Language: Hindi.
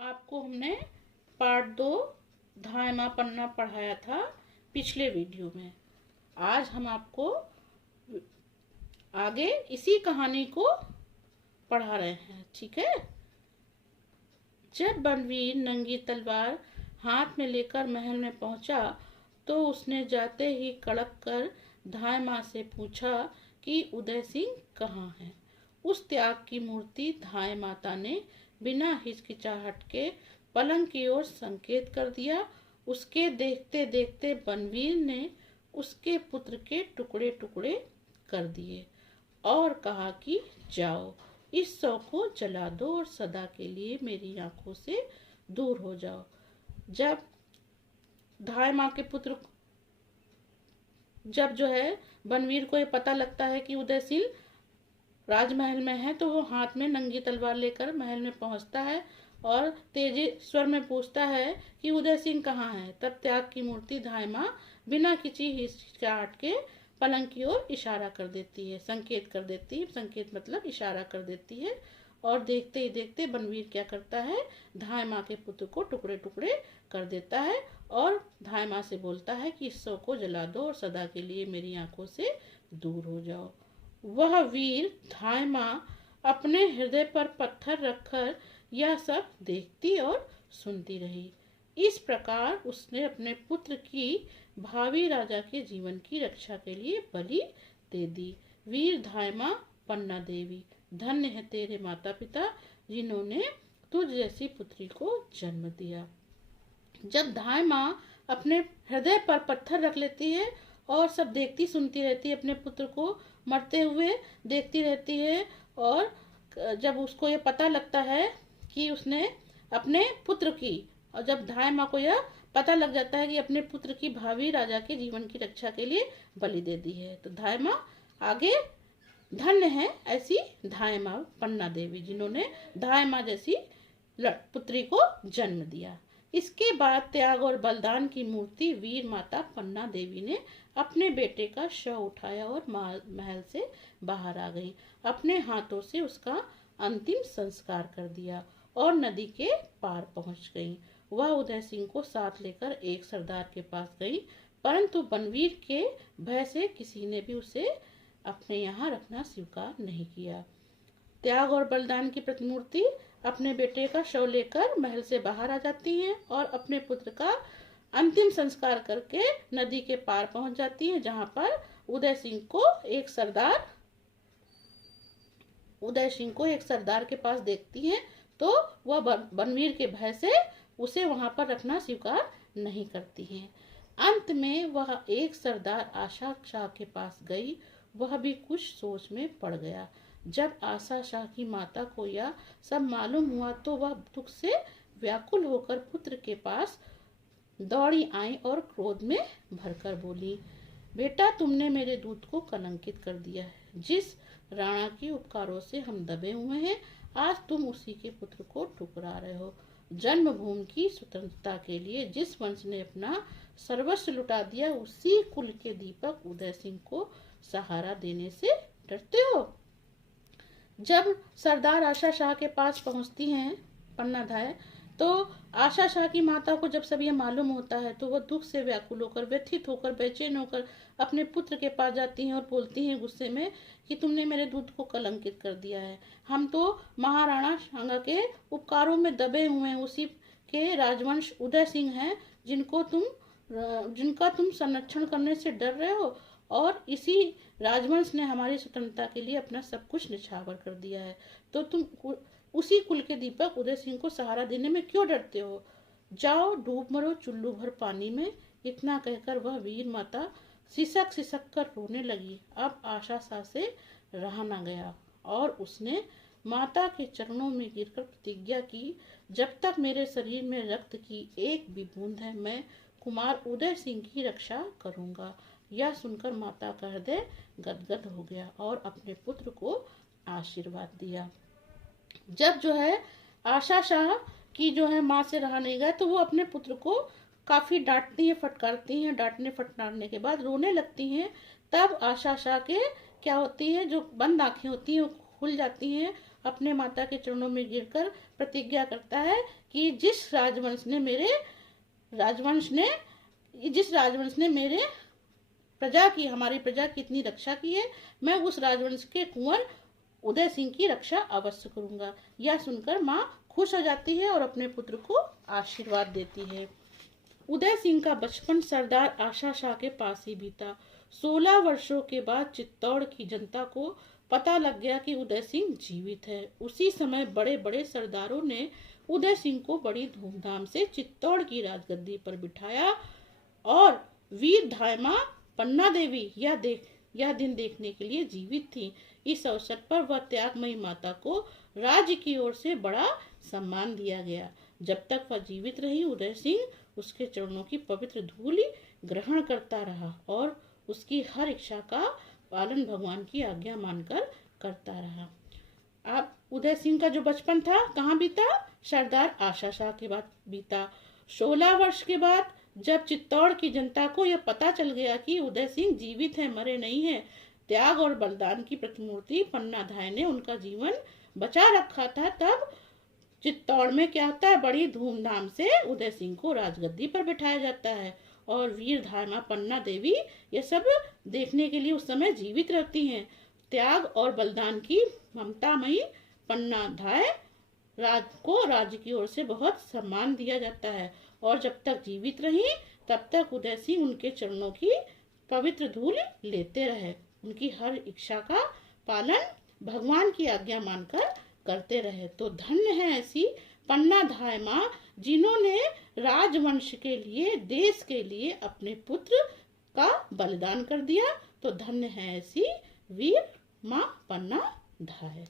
आपको हमने पार्ट 2 धायमा पन्ना पढ़ाया था पिछले वीडियो में। आज हम आपको आगे इसी कहानी को पढ़ा रहे हैं, ठीक है। जब बनवीर नंगी तलवार हाथ में लेकर महल में पहुंचा तो उसने जाते ही कड़क कर धायमा से पूछा कि उदय सिंह कहाँ है। उस त्याग की मूर्ति धाय माता ने बिना हिचकिचाहट के पलंग की ओर संकेत कर दिया। उसके देखते देखते बनवीर ने उसके पुत्र के टुकड़े टुकड़े कर दिए और कहा कि जाओ, इस शव को जला दो और सदा के लिए मेरी आंखों से दूर हो जाओ। जब धाय माँ के पुत्र जब बनवीर को ये पता लगता है कि उदय सिंह राजमहल में है, तो वो हाथ में नंगी तलवार लेकर महल में पहुंचता है और तेजी स्वर में पूछता है कि उदय सिंह कहाँ है। तब त्याग की मूर्ति धायमा बिना किसी हिचकिचाहट के पलंग की ओर इशारा कर देती है, संकेत कर देती है। संकेत मतलब इशारा कर देती है। और देखते ही देखते बनवीर क्या करता है, धायमा के पुत्र को टुकड़े टुकड़े कर देता है और धायमा से बोलता है कि इस शव को जला दो और सदा के लिए मेरी आंखों से दूर हो जाओ। वह वीर धायमा अपने हृदय पर पत्थर रखकर यह सब देखती और सुनती रही। इस प्रकार उसने अपने पुत्र की भावी राजा के जीवन की रक्षा के लिए बलि दे दी। वीर धायमा पन्ना देवी, धन्य है तेरे माता पिता जिन्होंने तुझ जैसी पुत्री को जन्म दिया। जब धायमा अपने हृदय पर पत्थर रख लेती है और सब देखती सुनती रहती है, अपने पुत्र को मरते हुए देखती रहती है, और जब उसको ये पता लगता है कि उसने अपने पुत्र की, और जब धाय माँ को यह पता लग जाता है कि अपने पुत्र की भावी राजा के जीवन की रक्षा के लिए बलि दे दी है, तो धाय माँ आगे धन्य है ऐसी धाय माँ पन्ना देवी जिन्होंने धाय माँ जैसी पुत्री को जन्म दिया। इसके बाद त्याग और बलिदान की मूर्ति वीर माता पन्ना देवी ने अपने बेटे का शव उठाया और महल से बाहर आ गई। अपने हाथों से उसका अंतिम संस्कार कर दिया और नदी के पार पहुंच गई। वह उदय सिंह को साथ लेकर एक सरदार के पास गई, परंतु बनवीर के भय से किसी ने भी उसे अपने यहाँ रखना स्वीकार नहीं किया। त्याग और बलिदान की प्रतिमूर्ति अपने बेटे का शव लेकर महल से बाहर आ जाती हैं और अपने पुत्र का अंतिम संस्कार करके नदी के पार पहुंच जाती हैं, जहां पर उदय सिंह को एक सरदार के पास देखती हैं, तो वह बनवीर के भय से उसे वहां पर रखना स्वीकार नहीं करती हैं। अंत में वह एक सरदार आशा शाह के पास गई। वह भी कुछ सोच में पड़ गया। जब आशा शाह की माता को यह सब मालूम हुआ तो वह दुख से व्याकुल होकर पुत्र के पास दौड़ी आई और क्रोध में भरकर बोली, बेटा, तुमने मेरे दूध को कलंकित कर दिया है। जिस राणा के उपकारों से हम दबे हुए हैं, आज तुम उसी के पुत्र को ठुकरा रहे हो। जन्मभूमि की स्वतंत्रता के लिए जिस वंश ने अपना सर्वस्व लुटा दिया, उसी कुल के दीपक उदय सिंह को सहारा देने से डरते हो। जब सरदार आशा शाह के पास पहुंचती हैं पन्ना धाय, तो आशा शाह की माता को जब सब ये मालूम होता है तो वह दुख से व्याकुल होकर, व्यथित होकर, बेचैन होकर अपने पुत्र के पास जाती हैं और बोलती हैं गुस्से में कि तुमने मेरे दूध को कलंकित कर दिया है। हम तो महाराणा सांगा के उपकारों में दबे हुए हैं, उसी के राजवंश उदय सिंह हैं जिनका तुम संरक्षण करने से डर रहे हो, और इसी राजवंश ने हमारी स्वतंत्रता के लिए अपना सब कुछ निछावर कर दिया है। तो तुम उसी कुल के दीपक उदय सिंह को सहारा देने में क्यों डरते हो? जाओ, डूब मरो चुल्लू भर पानी में। इतना कहकर वह वीर माता सिसक सिसक कर रोने लगी। अब आशा शाह से रहा न गया और उसने माता के चरणों में गिरकर प्रतिज्ञा की, जब तक मेरे शरीर में रक्त की एक भी बूंद है, मैं कुमार उदय सिंह की रक्षा करूंगा। यह सुनकर माता का हृदय गदगद हो गया और अपने पुत्र को आशीर्वाद दिया। जब आशा शाह की माँ से रहा नहीं गया, तो वो अपने पुत्र को काफी डांटती हैं, फटकारती हैं। डांटने फटकारने के बाद रोने लगती हैं। तब आशा शाह के क्या होती है, जो बंद आंखें होती हैं वो खुल जाती हैं अपने माता के चरणों में गिरकर प्रतिज्ञा करता है कि जिस राजवंश ने मेरे हमारी प्रजा की इतनी रक्षा की है, मैं उस राजवंश के कुंवर उदय सिंह की रक्षा अवश्य करूंगा। यह सुनकर माँ खुश हो जाती है और अपने पुत्र को आशीर्वाद देती है। उदय सिंह का बचपन सरदार आशा शाह के पास ही बीता। 16 वर्षों के बाद चित्तौड़ की जनता को पता लग गया कि उदय सिंह जीवित है। उसी समय बड़े बड़े सरदारों ने उदय सिंह को बड़ी धूमधाम से चित्तौड़ की राजगद्दी पर बिठाया और वीर धायमा पन्ना देवी यह दिन देखने के लिए जीवित थी। इस अवसर पर वह त्यागमयी माता को राज्य की ओर से बड़ा सम्मान दिया गया। जब तक वह जीवित रही, उदय सिंह उसके चरणों की पवित्र धूलि ग्रहण करता रहा और उसकी हर इच्छा का पालन भगवान की आज्ञा मानकर करता रहा। अब उदय सिंह का जो बचपन था कहाँ बीता? सरदार आशा शाह के बाद बीता। 16 वर्ष के बाद जब चित्तौड़ की जनता को यह पता चल गया कि उदय सिंह जीवित है, मरे नहीं है, त्याग और बलिदान की प्रतिमूर्ति पन्ना धाय ने उनका जीवन बचा रखा था, तब चित्तौड़ में क्या होता है, बड़ी धूमधाम से उदय सिंह को राजगद्दी पर बिठाया जाता है और वीर धायमा पन्ना देवी ये सब देखने के लिए उस समय जीवित रहती हैं। त्याग और बलिदान की ममतामयी पन्ना धाय राज्य की ओर से बहुत सम्मान दिया जाता है और जब तक जीवित रही तब तक उदय सिंह उनके चरणों की पवित्र धूल लेते रहे, उनकी हर इच्छा का पालन भगवान की आज्ञा मानकर करते रहे। तो धन्य है ऐसी पन्ना धाय माँ जिन्होंने राजवंश के लिए, देश के लिए अपने पुत्र का बलिदान कर दिया। तो धन्य है ऐसी वीर माँ पन्ना धाय।